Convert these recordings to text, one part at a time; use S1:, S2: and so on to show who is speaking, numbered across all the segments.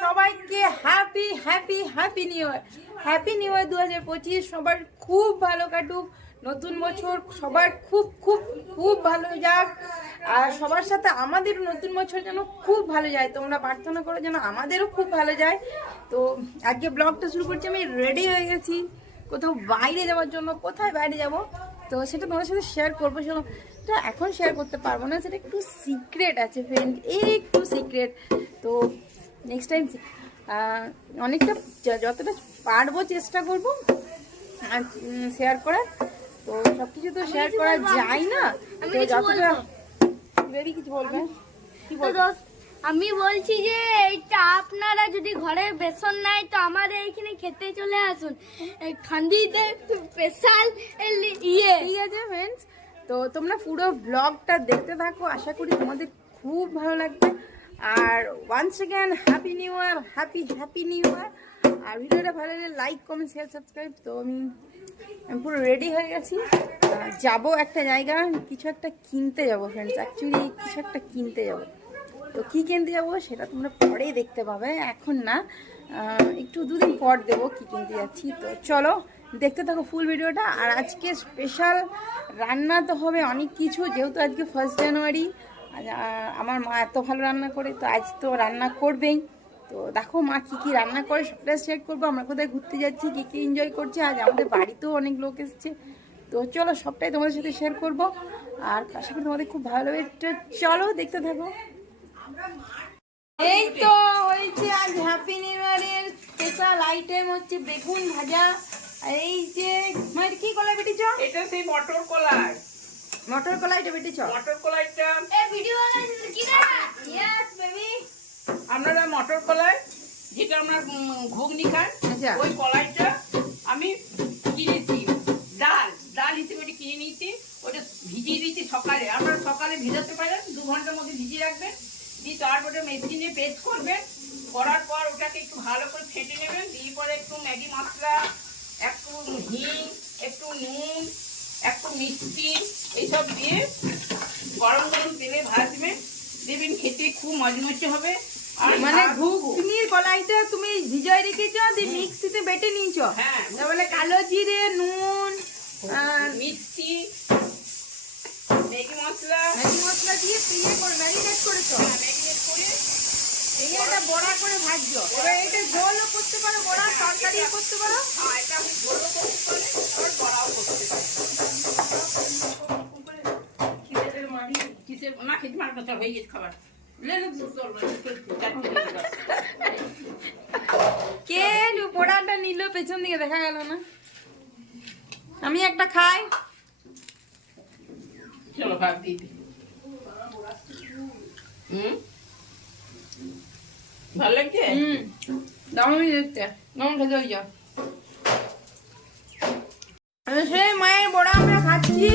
S1: সবাইকে happy happy happy new year happy new year দু হাজার পঁচিশ, সবার খুব ভালো কাটুক। নতুন বছর সবার খুব খুব খুব ভালো যাক। আর সবার সাথে আমাদের নতুন বছর যেন খুব ভালো যায়। তোমরা প্রার্থনা করো যেন আমাদেরও খুব ভালো যায়। তো আজকে ব্লগটা শুরু করছি, আমি রেডি হয়ে গেছি। কোথাও বাইরে যাওয়ার জন্য, কোথায় বাইরে যাব? তো সেটা তোমাদের সাথে শেয়ার করব। সেটা এখন শেয়ার করতে পারব না, সেটা একটু সিক্রেট আছে ফ্রেন্ড একটু সিক্রেট তো নেক্সট টাইম অনেকটা যতটা পারব চেষ্টা করব আর শেয়ার করার। তো সব কিছু তো শেয়ার করা যায় না।
S2: আমি
S1: তো
S2: কিছু
S1: যতটা। বেবি কিছু বলবে? কি
S2: তো
S1: বলবে?
S2: আমি বলছি যে এইটা আপনারা যদি ঘরে বেসন নাই তো আমাদের এইখানে খেতে চলে আসুন। খান্দিতে স্পেশাল ইয়ে।
S1: ঠিক আছে ফ্রেন্ডস তো তোমরা পুরো ব্লগটা দেখতে থাকো। আশা করি তোমাদের খুব ভালো লাগবে। আর once second happy new year happy happy new year আর ভিডিওটা ভালো লাগলে লাইক কমেন্ট শেয়ার সাবস্ক্রাইব তো আমি পুরো রেডি হয়ে গেছি। যাব একটা জায়গা, কিছু একটা কিনতে যাব ফ্রেন্ডস অ্যাকচুয়ালি কিছু একটা কিনতে যাব। তো কি কিনতে যাব সেটা তোমরা পরেই দেখতে পাবে, এখন না। একটু দুদিন পর দেবো কি কিনতে যাচ্ছি। তো চলো, দেখতে থাকো ফুল ভিডিওটা। আর আজকে স্পেশাল রান্না তো হবে অনেক কিছু, যেহেতু আজকে ফার্স্ট জানুয়ারি আমার মা এত ভালো রান্না করে, তো আজ তো রান্না করবেই। তো দেখো মা কি কি রান্না করে, সবটা শেয়ার করব। আমরা কোথায় ঘুরতে যাচ্ছি, কি কি এনজয় করছি, আজ আমাদের বাড়িতেও অনেক লোক এসছে। তো চলো সবটাই তোমাদের সাথে শেয়ার করব। আর আশা করি তোমাদের খুব ভালো লাগবে চলো দেখতে থাকো। এই তো হয়েছে আজ হ্যাপি নিউ ইয়ারের স্পেশাল আইটেম হচ্ছে বেগুন ভাজা। এই যে, মায়ের কি কলাই বেটিছ?
S3: এটা সেই মটর কলাই
S1: মটর কলাইটা বেটিছ
S3: মটর কলাইটা।
S2: ভিডিও কি না
S1: ইয়েস বেবি
S3: আপনারা মটর কলাই যেটা আমরা ঘুগনি খান
S1: আচ্ছা।
S3: ওই কলাইটা আমি কিনেছি। ডাল ডাল হিসেবে এটা কিনে নিয়েছি ওটা ভিজিয়ে দিয়েছি সকালে। আপনারা সকালে ভিজাতে পারেন দু ঘণ্টার মধ্যে ভিজিয়ে রাখবেন। দিয়ে তারপরে মেশিনে পেস্ট করবেন। করার পর ওটাকে একটু ভালো করে ফেটে নেবেন। দিয়ে পরে একটু ম্যাগি মশলা একটু হিং মিষ্টি এইসব দিয়ে গরম গরম তেলে ভাজবে দেবেন খেতে খুব মজমচে হবে। আর
S1: মানে ঘুগনির কলাইটা তুমি ভিজায় রেখেছ দিয়ে মিক্সিতে বেটে নিয়েছ?
S3: হ্যাঁ।
S1: তারপরে কালো জিরে নুন আর
S3: মিষ্টি ম্যাগি মশলা।
S1: ম্যাগি মশলা দিয়ে ইয়ে করে ম্যারিনেট করেছ?
S3: ম্যাগনেট করে
S1: এই এটা বড়া করে ভাজছো। এবার এটা ঝোলও করতে পারো বড়া তরকারিও করতে পারো।
S3: হ্যাঁ এটা আমি ঝোলও করতে পারি আবার বড়াও করতে পারি। খেতে মার কথা হয়ে গেছে খাবার।
S1: কে পোড়াটা নিল পেছন দিকে দেখা গেল না। আমি একটা খাই।
S3: চলো ভাত দিয়ে দিই। হুম? ভালো লাগছে?
S1: হুম। দামি খেতে হয়ে যাও সেই মায়ের বড়া আমরা খাচ্ছি।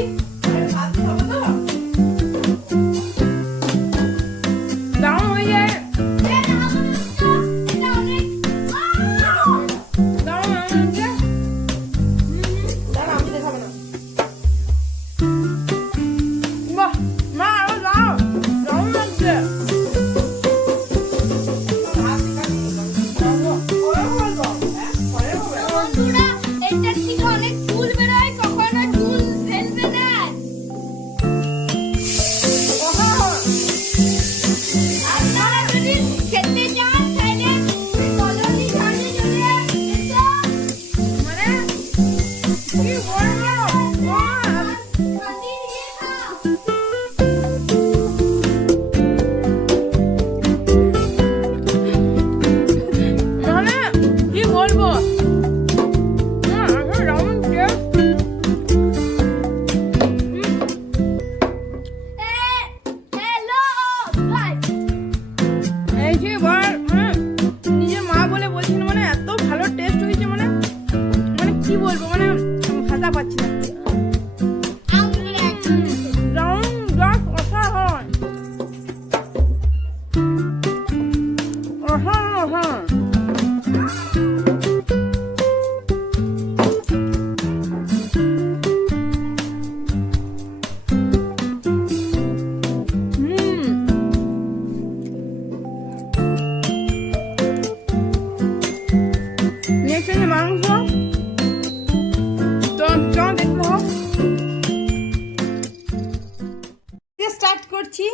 S1: করছি।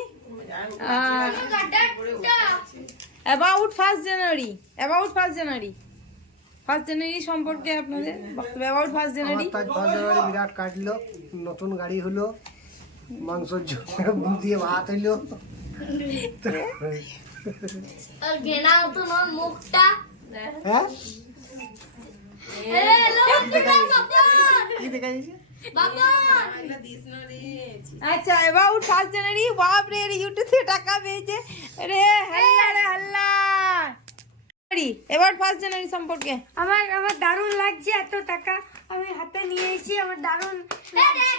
S1: About first January about first January first January সম্পর্কে আপনাদের বক্তব্য about first January
S4: first January বিরাট কাটলো নতুন গাড়ি হলো ঝোল দিয়ে ভাত হইল
S2: মুখটা।
S4: হ্যাঁ! কি দেখা যাচ্ছে!
S1: আচ্ছা অ্যাবাউট ফার্স্ট জানুয়ারি বাপ রে ইউটিউবে টাকা পেয়েছে। রে হাল্লা রে হাল্লা। এবার ফার্স্ট জানুয়ারি সম্পর্কে।
S2: আমার আমার দারুণ লাগছে এত টাকা। আমি হাতে নিয়ে এসেছি আমার দারুণ লাগছে।